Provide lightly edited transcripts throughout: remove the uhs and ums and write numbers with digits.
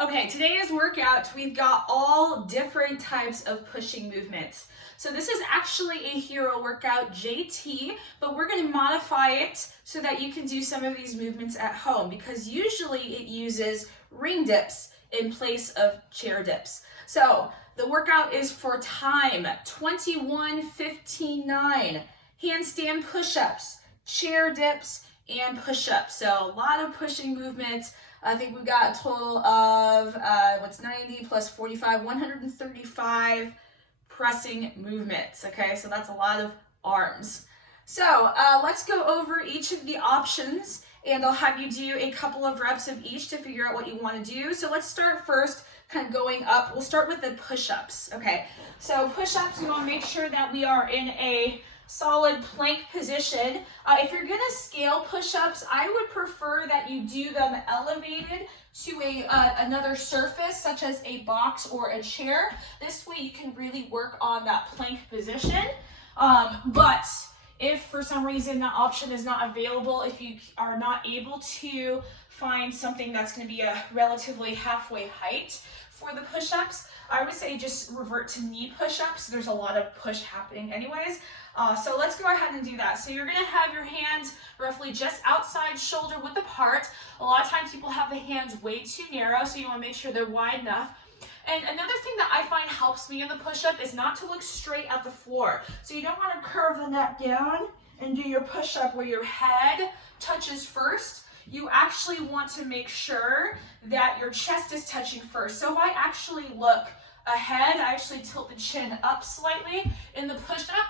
Okay, today's workout, we've got all different types of pushing movements. So this is actually a hero workout, JT, but we're going to modify it so that you can do some of these movements at home because usually it uses ring dips in place of chair dips. So the workout is for time, 21, 15, 9, handstand push-ups, chair dips, and push-ups. So a lot of pushing movements. I think we've got a total of, 90 plus 45, 135 pressing movements, okay? So that's a lot of arms. So let's go over each of the options and I'll have you do a couple of reps of each to figure out what you want to do. So let's start first, kind of going up. We'll start with the push-ups, okay? So push-ups, we want to make sure that we are in a solid plank position. If you're gonna scale push-ups, I would prefer that you do them elevated to another surface, such as a box or a chair. This way you can really work on that plank position. But if for some reason that option is not available, if you are not able to find something that's gonna be a relatively halfway height for the push-ups, I would say just revert to knee push-ups. There's a lot of push happening anyways. So let's go ahead and do that. So you're gonna have your hands roughly just outside shoulder width apart. A lot of times people have the hands way too narrow, so you wanna make sure they're wide enough. And another thing that I find helps me in the push-up is not to look straight at the floor. So you don't wanna curve the neck down and do your push-up where your head touches first. You actually want to make sure that your chest is touching first. So I actually look ahead, I actually tilt the chin up slightly in the push-up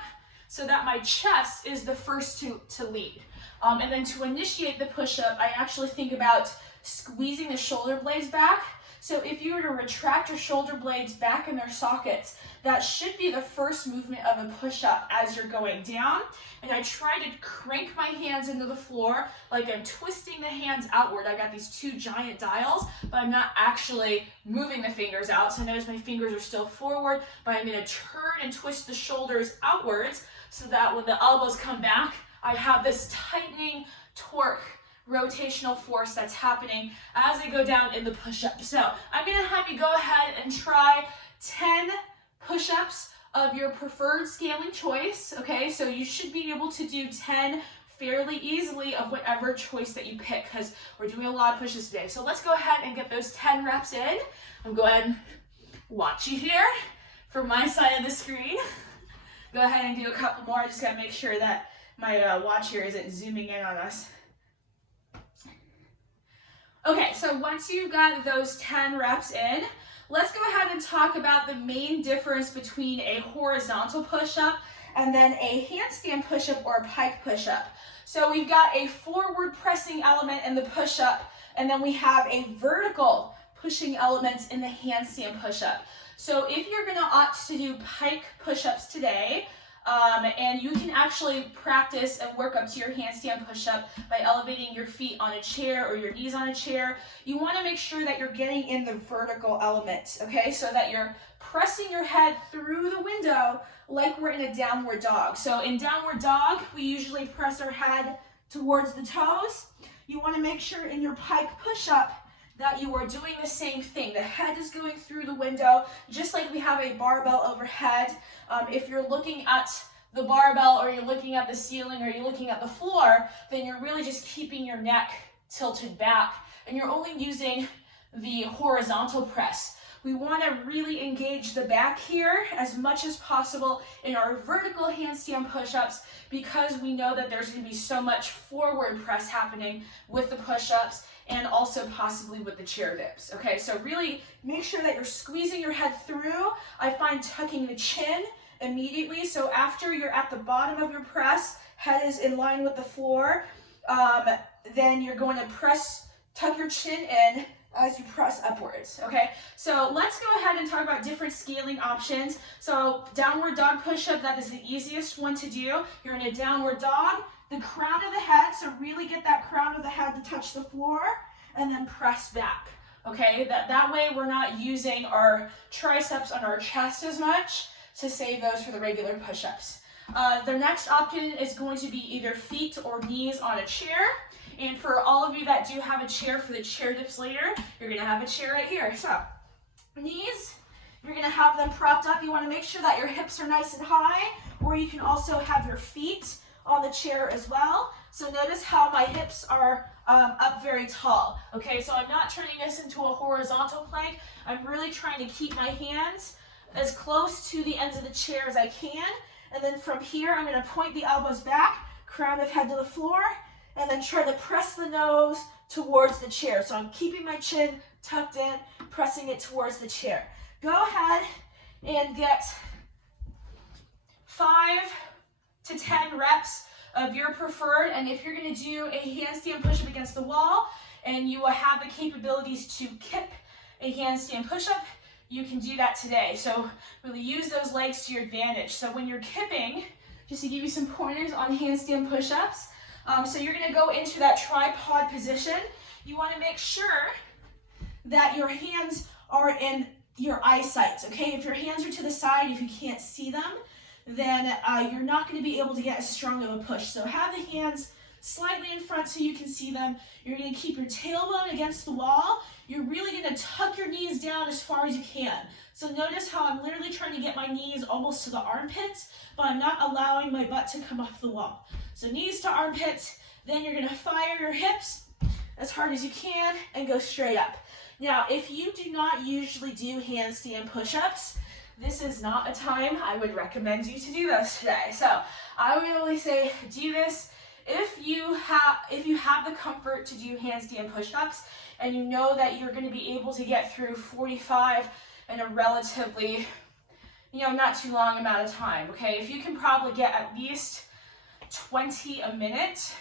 so that my chest is the first to lead. And then to initiate the push-up, I actually think about squeezing the shoulder blades back. So if you were to retract your shoulder blades back in their sockets, that should be the first movement of a push-up as you're going down. And I try to crank my hands into the floor like I'm twisting the hands outward. I got these two giant dials, but I'm not actually moving the fingers out. So notice my fingers are still forward, but I'm gonna turn and twist the shoulders outwards so that when the elbows come back, I have this tightening torque rotational force that's happening as I go down in the push-up. So I'm gonna have you go ahead and try 10 push-ups of your preferred scaling choice, okay? So you should be able to do 10 fairly easily of whatever choice that you pick because we're doing a lot of pushes today. So let's go ahead and get those 10 reps in. I'm going to watch you here from my side of the screen. Go ahead and do a couple more. I just gotta make sure that my watch here isn't zooming in on us. Okay, so once you've got those 10 reps in, let's go ahead and talk about the main difference between a horizontal push-up and then a handstand push-up or a pike push-up. So we've got a forward pressing element in the push-up, and then we have a vertical pushing element in the handstand push-up. So if you're gonna opt to do pike push-ups today, and you can actually practice and work up to your handstand push-up by elevating your feet on a chair or your knees on a chair. You want to make sure that you're getting in the vertical element, okay? So that you're pressing your head through the window like we're in a downward dog. So in downward dog, we usually press our head towards the toes. You want to make sure in your pike push-up that you are doing the same thing. The head is going through the window, just like we have a barbell overhead. If you're looking at the barbell or you're looking at the ceiling or you're looking at the floor, then you're really just keeping your neck tilted back and you're only using the horizontal press. We want to really engage the back here as much as possible in our vertical handstand push-ups because we know that there's going to be so much forward press happening with the push-ups and also possibly with the chair dips. Okay, so really make sure that you're squeezing your head through. I find tucking the chin immediately. So after you're at the bottom of your press, head is in line with the floor, then you're going to tuck your chin in as you press upwards, okay? So let's go ahead and talk about different scaling options. So downward dog push-up, that is the easiest one to do. You're in a downward dog, the crown of the head, so really get that crown of the head to touch the floor, and then press back, okay? That way we're not using our triceps on our chest as much to save those for the regular push-ups. The next option is going to be either feet or knees on a chair. And for all of you that do have a chair for the chair dips later, you're gonna have a chair right here. So knees, you're gonna have them propped up. You wanna make sure that your hips are nice and high, or you can also have your feet on the chair as well. So notice how my hips are up very tall. Okay, so I'm not turning this into a horizontal plank. I'm really trying to keep my hands as close to the ends of the chair as I can. And then from here, I'm gonna point the elbows back, crown of head to the floor, and then try to press the nose towards the chair. So I'm keeping my chin tucked in, pressing it towards the chair. Go ahead and get 5 to 10 reps of your preferred. And if you're gonna do a handstand push-up against the wall and you will have the capabilities to kip a handstand push-up, you can do that today. So really use those legs to your advantage. So when you're kipping, just to give you some pointers on handstand push-ups, so you're gonna go into that tripod position. You wanna make sure that your hands are in your eyesight, okay? If your hands are to the side, if you can't see them, then you're not gonna be able to get as strong of a push. So have the hands slightly in front so you can see them. You're gonna keep your tailbone against the wall. You're really gonna tuck your knees down as far as you can. So notice how I'm literally trying to get my knees almost to the armpits, but I'm not allowing my butt to come off the wall. So knees to armpits, then you're gonna fire your hips as hard as you can and go straight up. Now, if you do not usually do handstand push-ups, this is not a time I would recommend you to do those today. So I would only say do this if you have the comfort to do handstand push-ups and you know that you're going to be able to get through 45 in a relatively, not too long amount of time, okay? If you can probably get at least 20 a minute,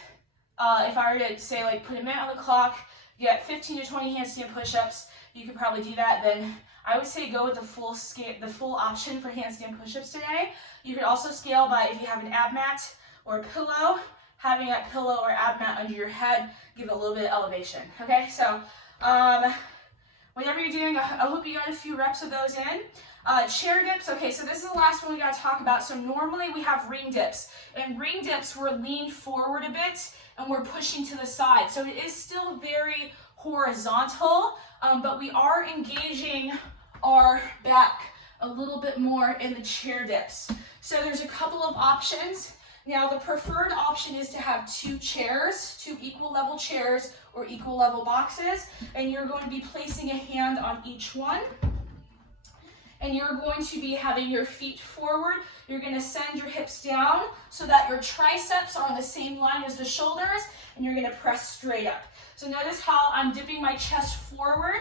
if I were to say like put a minute on the clock, get 15 to 20 handstand push-ups, you could probably do that. Then I would say go with the full option for handstand push-ups today. You could also scale by, if you have an ab mat or a pillow, having that pillow or ab mat under your head, give it a little bit of elevation, okay? So whatever you're doing, I hope you got a few reps of those in. Chair dips, okay, so this is the last one we gotta talk about. So normally we have ring dips, and ring dips we're leaned forward a bit and we're pushing to the side. So it is still very horizontal, but we are engaging our back a little bit more in the chair dips. So there's a couple of options. Now the preferred option is to have 2 chairs, 2 equal level chairs or equal level boxes, and you're going to be placing a hand on each one. And you're going to be having your feet forward. You're going to send your hips down so that your triceps are on the same line as the shoulders, and you're going to press straight up. So notice how I'm dipping my chest forward.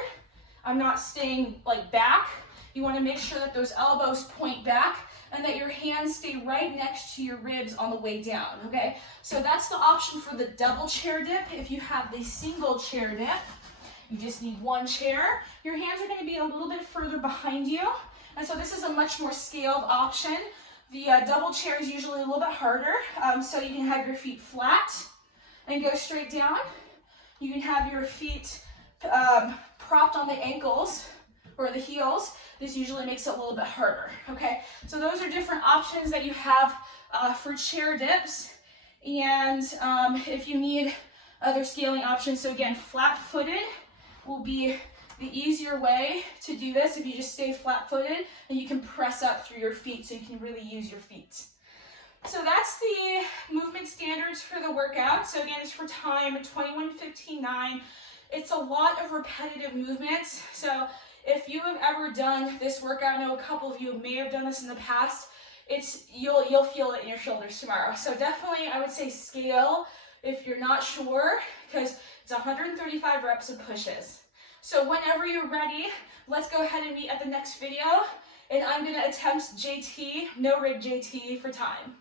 I'm not staying like back. You want to make sure that those elbows point back and that your hands stay right next to your ribs on the way down, okay? So that's the option for the double chair dip. If you have the single chair dip, you just need 1 chair. Your hands are going to be a little bit further behind you. And so this is a much more scaled option. The double chair is usually a little bit harder. So you can have your feet flat and go straight down. You can have your feet propped on the ankles or the heels. This usually makes it a little bit harder, okay? So those are different options that you have for chair dips. And if you need other scaling options, so again, flat-footed will be the easier way to do this. If you just stay flat-footed, and you can press up through your feet, so you can really use your feet. So that's the movement standards for the workout. So again, it's for time 21:15:9. It's a lot of repetitive movements. So if you have ever done this workout, I know a couple of you may have done this in the past, you'll feel it in your shoulders tomorrow. So definitely I would say scale if you're not sure, because it's 135 reps of pushes. So whenever you're ready, let's go ahead and meet at the next video, and I'm gonna attempt JT, no rig JT for time.